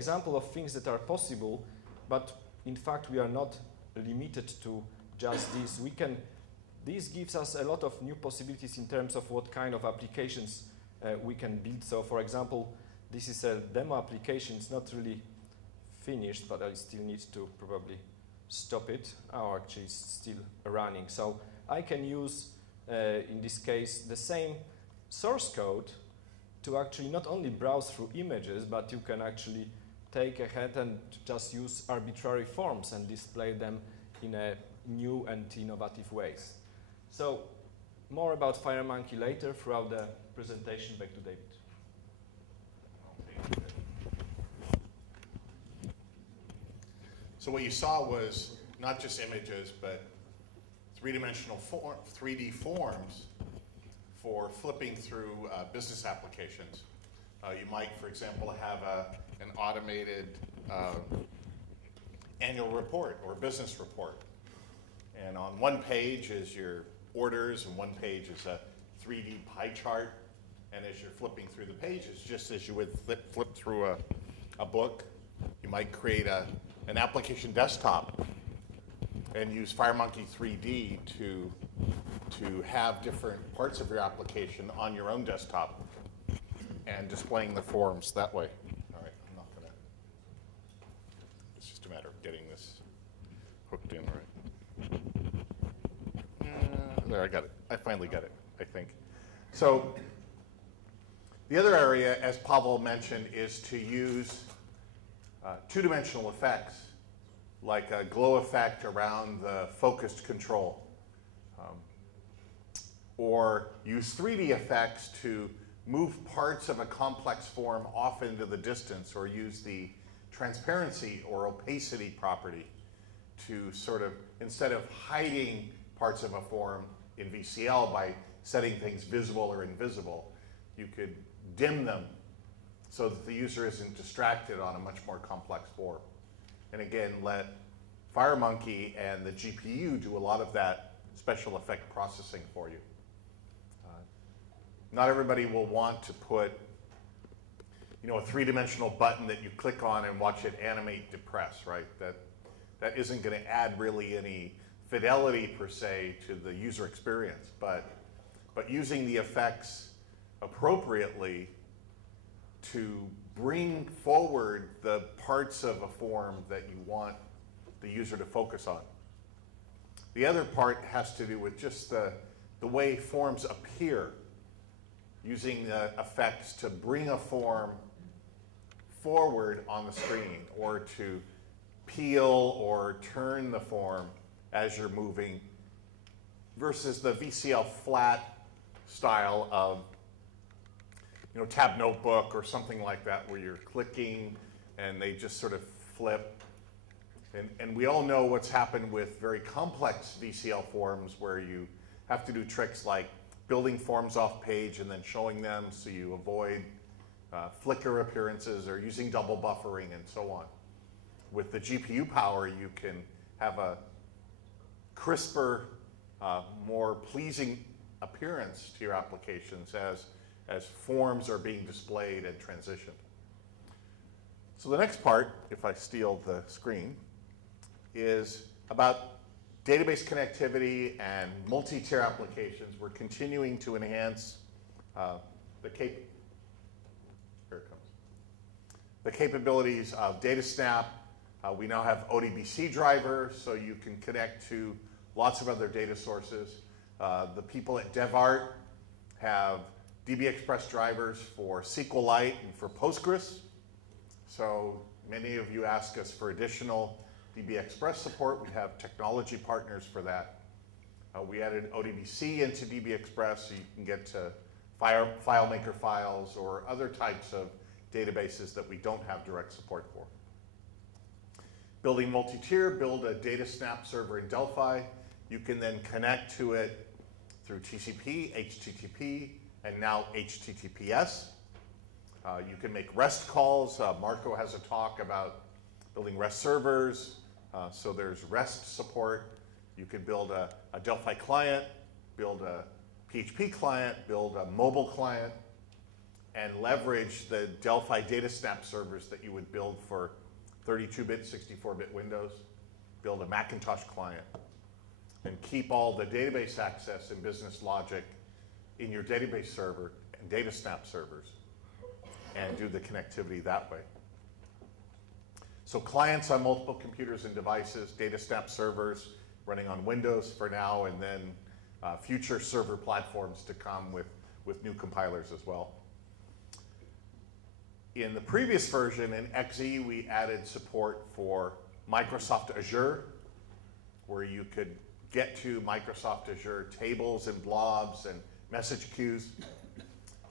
example of things that are possible, but in fact we are not limited to just this. This gives us a lot of new possibilities in terms of what kind of applications we can build. So for example, this is a demo application. It's not really finished, but I still need to probably stop it. Oh, actually it's still running. So I can use, in this case, the same source code to actually not only browse through images, but you can actually take ahead and just use arbitrary forms and display them in a new and innovative ways. So more about FireMonkey later throughout the presentation. Back to David. So what you saw was not just images, but three-dimensional 3D forms for flipping through business applications. You might, for example, have an automated annual report or business report. And on one page is your orders, and one page is a 3D pie chart. And as you're flipping through the pages, just as you would flip through a book, you might create an application desktop and use FireMonkey 3D to have different parts of your application on your own desktop and displaying the forms that way. All right, I'm not going to, it's just a matter of getting this hooked in right. There, I got it. I finally got it, I think. So the other area, as Paweł mentioned, is to use two-dimensional effects, like a glow effect around the focused control. Or use 3D effects to move parts of a complex form off into the distance, or use the transparency or opacity property to sort of, instead of hiding parts of a form in VCL by setting things visible or invisible, you could dim them so that the user isn't distracted on a much more complex form. And again, let FireMonkey and the GPU do a lot of that special effect processing for you. Not everybody will want to put, a three-dimensional button that you click on and watch it animate depress, right? That isn't going to add really any fidelity per se to the user experience, but using the effects appropriately to bring forward the parts of a form that you want the user to focus on. The other part has to do with just the way forms appear, using the effects to bring a form forward on the screen, or to peel or turn the form as you're moving, versus the VCL flat style of Tab Notebook or something like that, where you're clicking and they just sort of flip. And we all know what's happened with very complex VCL forms, where you have to do tricks like building forms off page and then showing them so you avoid flicker appearances, or using double buffering and so on. With the GPU power, you can have a crisper, more pleasing appearance to your applications as forms are being displayed and transitioned. So the next part, if I steal the screen, is about database connectivity and multi-tier applications. We're continuing to enhance the capabilities of DataSnap. We now have ODBC drivers, so you can connect to lots of other data sources. The people at DevArt have DB Express drivers for SQLite and for Postgres. So many of you ask us for additional DB Express support. We have technology partners for that. We added ODBC into DB Express, so you can get to FileMaker files or other types of databases that we don't have direct support for. Building multi-tier, build a DataSnap server in Delphi. You can then connect to it through TCP, HTTP, and now HTTPS. You can make REST calls. Marco has a talk about building REST servers. So there's REST support. You can build a Delphi client, build a PHP client, build a mobile client. and leverage the Delphi data snap servers that you would build for 32-bit, 64-bit Windows, build a Macintosh client, and keep all the database access and business logic in your database server and data snap servers, and do the connectivity that way. So clients on multiple computers and devices, data snap servers running on Windows for now, and then future server platforms to come with new compilers as well. In the previous version, in XE, we added support for Microsoft Azure, where you could get to Microsoft Azure tables and blobs and message queues.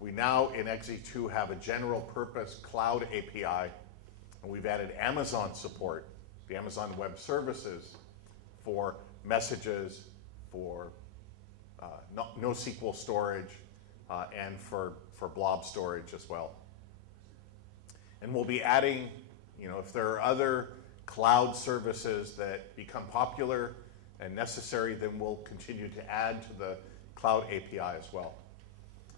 We now, in XE2, have a general purpose cloud API, and we've added Amazon support, the Amazon Web Services, for messages, for NoSQL storage, and for blob storage as well. And we'll be adding, if there are other cloud services that become popular and necessary, then we'll continue to add to the cloud API as well.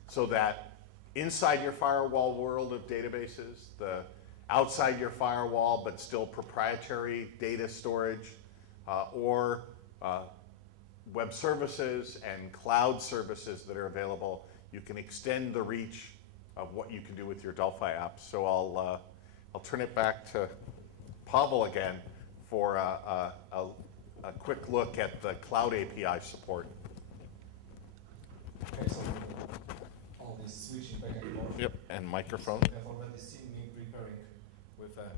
So that inside your firewall world of databases, the outside your firewall but still proprietary data storage, or web services and cloud services that are available, you can extend the reach of what you can do with your Delphi apps. So I'll turn it back to Paweł again for a quick look at the cloud API support. Okay, so all this switching back and forth. Yep, and microphone. You have already seen me preparing with a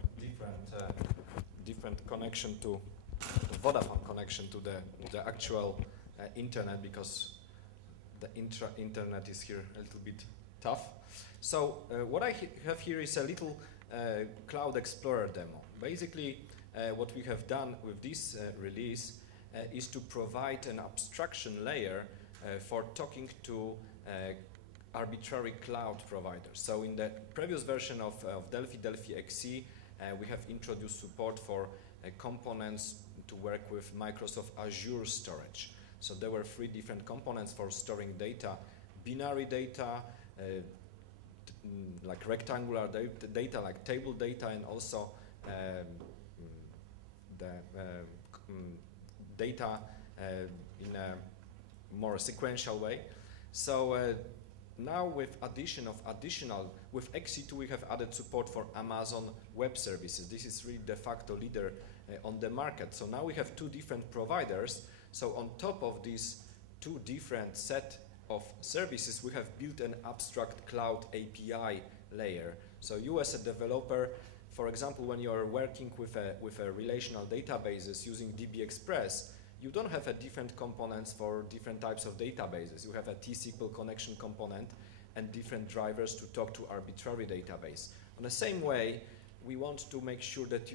different connection to the Vodafone connection to the actual internet, because the internet is here a little bit tough. So what I have here is a little Cloud Explorer demo. Basically, what we have done with this release is to provide an abstraction layer for talking to arbitrary cloud providers. So in the previous version of Delphi XE, we have introduced support for components to work with Microsoft Azure storage. So there were 3 different components for storing data: binary data, like rectangular data, like table data, and also the data in a more sequential way. So now with with XE2 we have added support for Amazon Web Services. This is really de facto leader on the market. So now we have 2 different providers. So on top of these 2 different set of services, we have built an abstract cloud API layer. So you as a developer, for example, when you are working with a relational databases using DB Express, you don't have a different components for different types of databases. You have a T-SQL connection component and different drivers to talk to arbitrary database. In the same way, we want to make sure that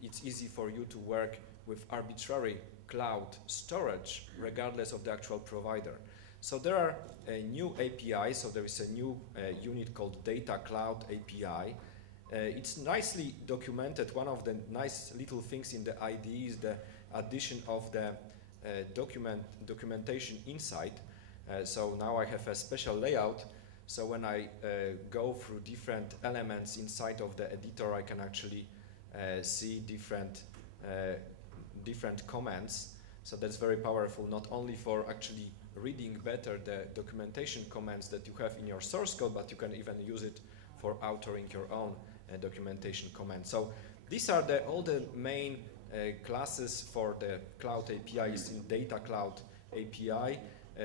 it's easy for you to work with arbitrary cloud storage regardless of the actual provider. So there are a new API, so there is a new unit called Data Cloud API. It's nicely documented. One of the nice little things in the IDE is the addition of the documentation inside. So now I have a special layout. So when I go through different elements inside of the editor, I can actually see different comments. So that's very powerful, not only for actually reading better the documentation comments that you have in your source code, but you can even use it for authoring your own documentation comments. So these are all the main classes for the cloud APIs in Data Cloud API.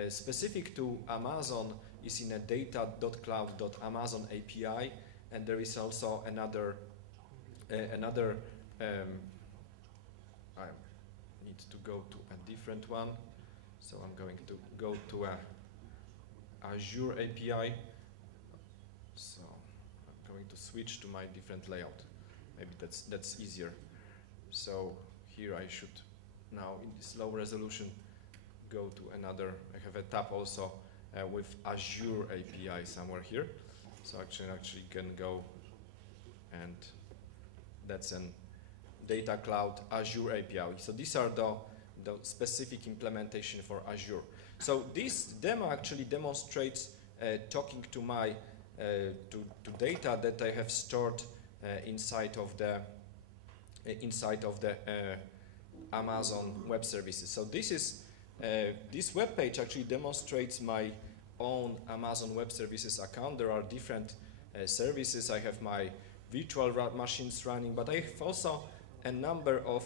Specific to Amazon is in a data.cloud.amazon API, and there is also another I need to go to a different one, so I'm going to go to a Azure API. So I'm going to switch to my different layout. Maybe that's easier. So here I should now, in this low resolution, go to another. I have a tab also with Azure API somewhere here. So actually can go, and that's an Data Cloud Azure API. So these are the specific implementation for Azure. So this demo actually demonstrates talking to my to data that I have stored inside of the Amazon Web Services. So this web page actually demonstrates my own Amazon Web Services account. There are different services. I have my virtual machines running, but I have also a number of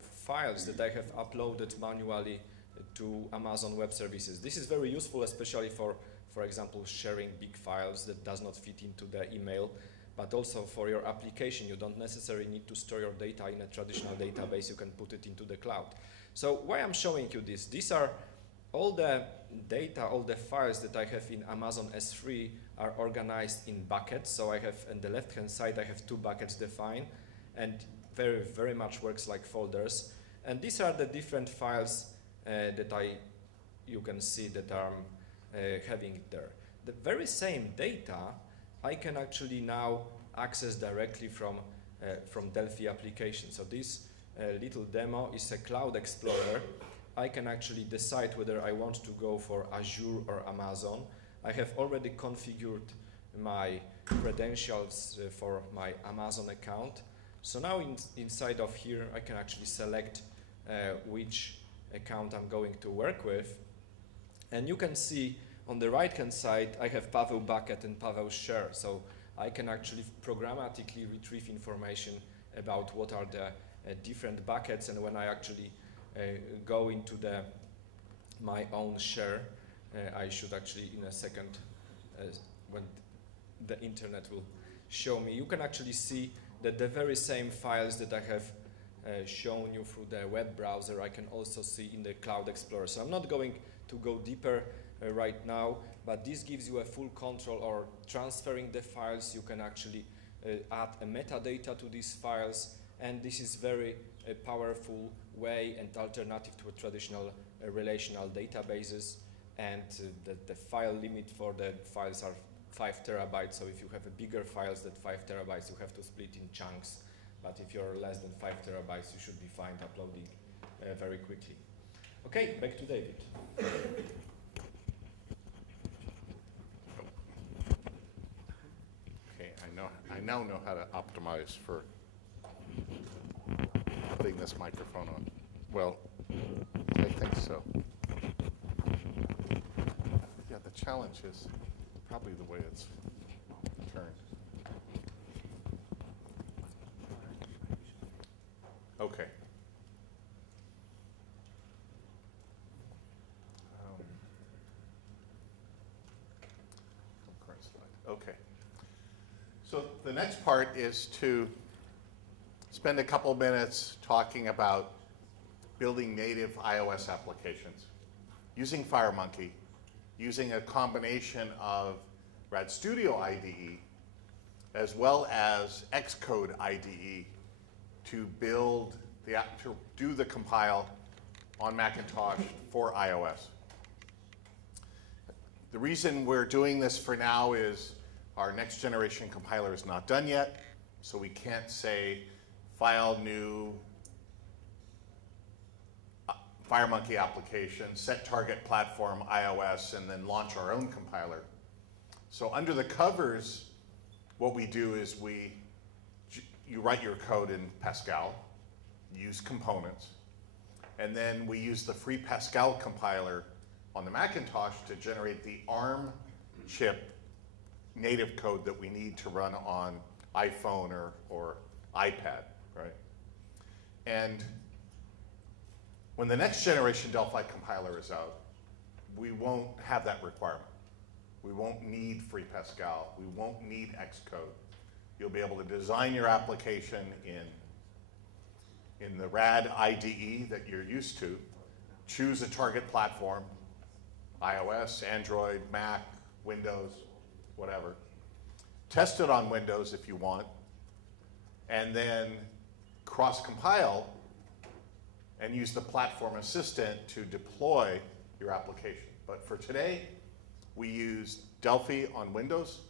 files that I have uploaded manually to Amazon Web Services. This is very useful, especially for example, sharing big files that does not fit into the email, but also for your application. You don't necessarily need to store your data in a traditional database. You can put it into the cloud. So why I'm showing you this? These are all the data, all the files that I have in Amazon S3 are organized in buckets. So I have, on the left-hand side, I have 2 buckets defined, and very, very much works like folders. And these are the different files that you can see that I'm having there. The very same data I can actually now access directly from Delphi application. So this little demo is a Cloud Explorer. I can actually decide whether I want to go for Azure or Amazon. I have already configured my credentials for my Amazon account. So now inside of here, I can actually select which account I'm going to work with. And you can see on the right-hand side, I have Paweł bucket and Paweł share. So I can actually programmatically retrieve information about what are the different buckets. And when I actually go into my own share, I should actually in a second, when the internet will show me, you can actually see that the very same files that I have shown you through the web browser, I can also see in the Cloud Explorer. So I'm not going to go deeper right now, but this gives you a full control or transferring the files. You can actually add a metadata to these files, and this is very powerful way and alternative to a traditional relational databases. And the file limit for the files are 5 terabytes. So if you have a bigger files than 5 terabytes, you have to split in chunks. But if you're less than 5 terabytes, you should be fine uploading very quickly. Okay, back to David. Okay, I now know how to optimize for putting this microphone on. Well, I think so. Yeah, the challenge is probably the way it's turned. Okay. Current slide. Okay. So the next part is to spend a couple minutes talking about building native iOS applications using FireMonkey, using a combination of RAD Studio IDE as well as Xcode IDE to build the app, to do the compile on Macintosh for iOS. The reason we're doing this for now is our next generation compiler is not done yet, so we can't say file new FireMonkey application, set target platform iOS, and then launch our own compiler. So under the covers, what we do is you write your code in Pascal, use components, and then we use the free Pascal compiler on the Macintosh to generate the ARM chip native code that we need to run on iPhone or iPad, right? And when the next generation Delphi compiler is out, we won't have that requirement. We won't need free Pascal. We won't need Xcode. You'll be able to design your application in the RAD IDE that you're used to, choose a target platform, iOS, Android, Mac, Windows, whatever. Test it on Windows if you want, and then cross-compile and use the platform assistant to deploy your application. But for today, we use Delphi on Windows,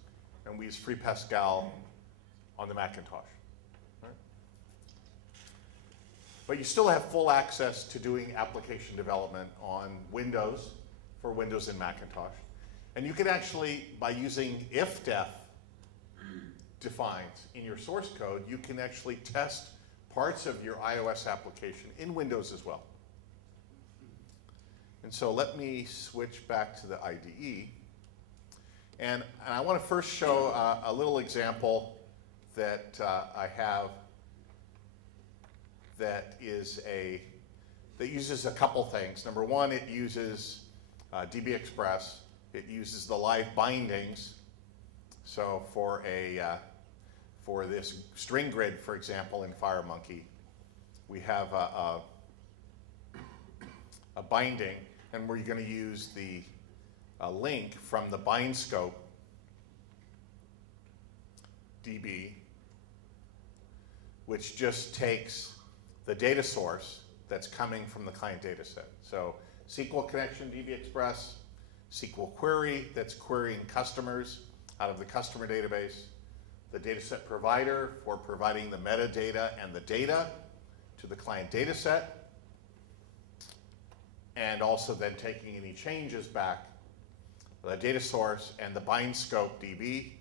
and we use free Pascal on the Macintosh. Right? But you still have full access to doing application development on Windows, for Windows and Macintosh. And you can actually, by using if-def defines in your source code, you can actually test parts of your iOS application in Windows as well. And so let me switch back to the IDE. And I want to first show a little example that I have that uses a couple things. Number one, it uses DB Express. It uses the live bindings. So for this string grid, for example, in FireMonkey, we have a binding, and we're going to use the link from the bind scope DB, which just takes the data source that's coming from the client data set. So SQL connection, DB Express, SQL query that's querying customers out of the customer database, the dataset provider for providing the metadata and the data to the client data set, and also then taking any changes back, the data source and the bind scope DB,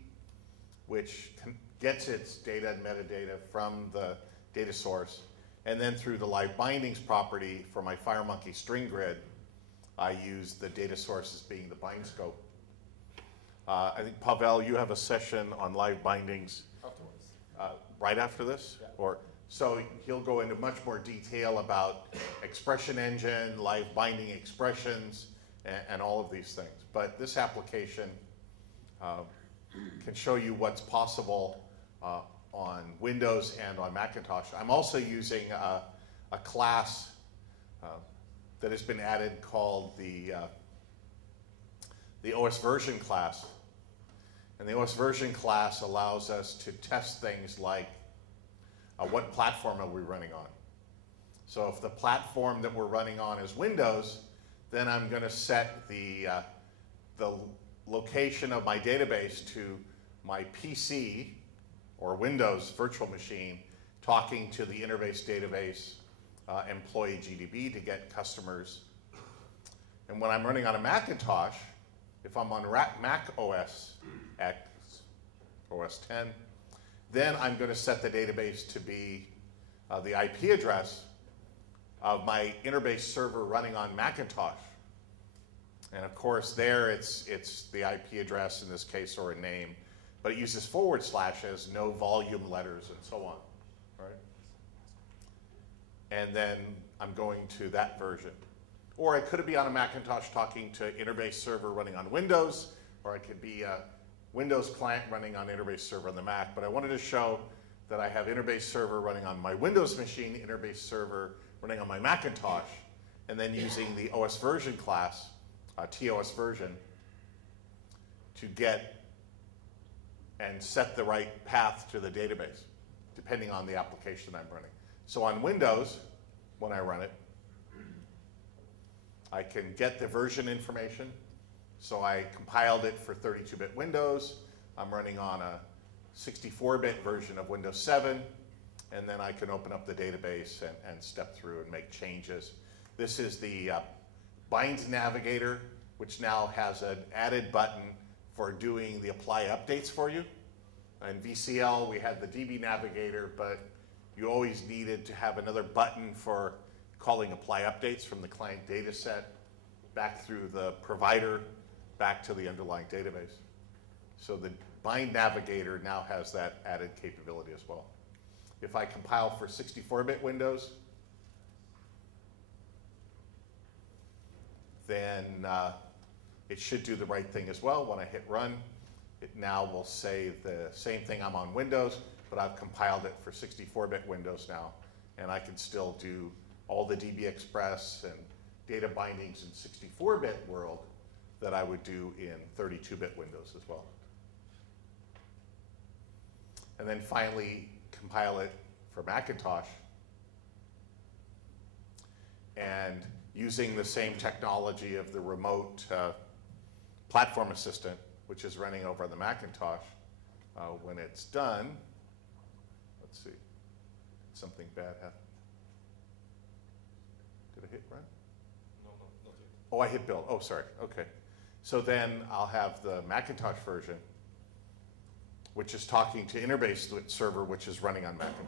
which gets its data and metadata from the data source, and then through the live bindings property for my FireMonkey string grid, I use the data source as being the bind scope. I think, Paweł, you have a session on live bindings Afterwards. Right after this? Yeah. So he'll go into much more detail about expression engine, live binding expressions, and all of these things. But this application can show you what's possible on Windows and on Macintosh. I'm also using a class that has been added called the OS version class. And the OS version class allows us to test things like what platform are we running on. So if the platform that we're running on is Windows, then I'm going to set the location of my database to my PC or Windows virtual machine talking to the Interbase database employee GDB to get customers. And when I'm running on a Macintosh, if I'm on Mac OS X, OS 10, then I'm going to set the database to be the IP address of my Interbase server running on Macintosh. And of course there it's the IP address in this case or a name, but it uses / as no volume letters and so on, right? And then I'm going to that version. Or I could be on a Macintosh talking to Interbase server running on Windows, or I could be a Windows client running on Interbase server on the Mac. But I wanted to show that I have Interbase server running on my Windows machine, Interbase server running on my Macintosh, and then using the OS version class, TOS version, to get and set the right path to the database, depending on the application I'm running. So on Windows, when I run it, I can get the version information. So I compiled it for 32-bit Windows. I'm running on a 64-bit version of Windows 7, and then I can open up the database and step through and make changes. This is the Bind Navigator, which now has an added button for doing the apply updates for you. In VCL, we had the DB Navigator, but you always needed to have another button for calling apply updates from the client data set back through the provider back to the underlying database. So the Bind Navigator now has that added capability as well. If I compile for 64-bit Windows, then it should do the right thing as well. When I hit run, it now will say the same thing. I'm on Windows, but I've compiled it for 64-bit Windows now, and I can still do all the DB Express and data bindings in 64-bit world that I would do in 32-bit Windows as well. And then finally, compile it for Macintosh. And using the same technology of the remote platform assistant, which is running over on the Macintosh, when it's done, let's see, something bad happened. Did I hit run? No, not yet. Oh, I hit build. Oh, sorry. Okay. So then I'll have the Macintosh version, which is talking to Interbase server, which is running on Macintosh.